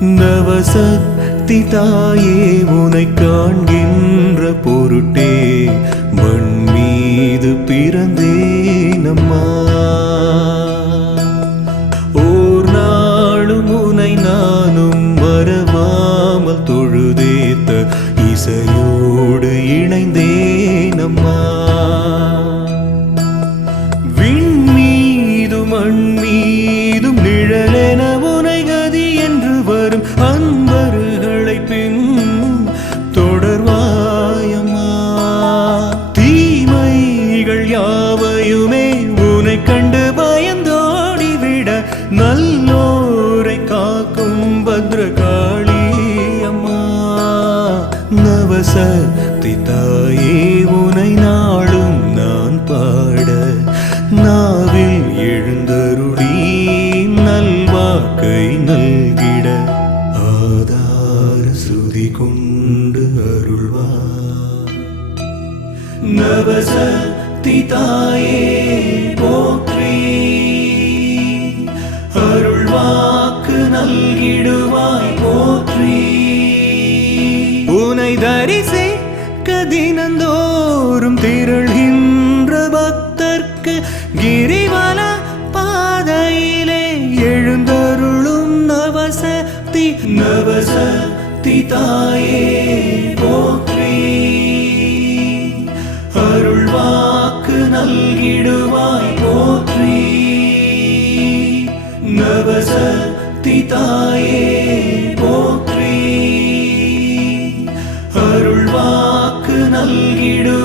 நவசக்தி தாயே உனை காண்கின்ற பொருட்டே மண் மீது பிறந்தேனம்மா. ஓர் நாளும் உனை நானும் மறவாமல் தொழுதேத்த இசையோடு இணைந்தேனம்மா. விண்மீதும் மண் மீதும் நிழலென உனை கதி என்று வரும் அன்பர்களை பின் தொடர்வாயம்மா. தீமைகள் யாவையுமே உனை கண்டு பயந்தோடிவிட நல்லோரை காக்கும் பத்ரகாளி அம்மா. நவசக்தி தாயே உனை நாளும் நான் பாட நாவில் எழுந்தருளி நல்வாக்கை நல்கிட ஆதார சுதி கொண்டு அருள்வா. நவசக்தி தாயே போற்றி அருள்வாக்கு நல்கிடுவாய் போற்றி. உனை தரிசிக்க தினந்தோறும் திரள்கின்ற பக்தர்க்கு கிரிவல பாதையிலே எழுந்தருளும் நவசக்தி. நவசக்தி தாயே போற்றி அருள்வாக்கு நல்கிடுவாய் போற்றி. நவசக்தி தாயே போற்றி அருள்வாக்கு நல்கிடு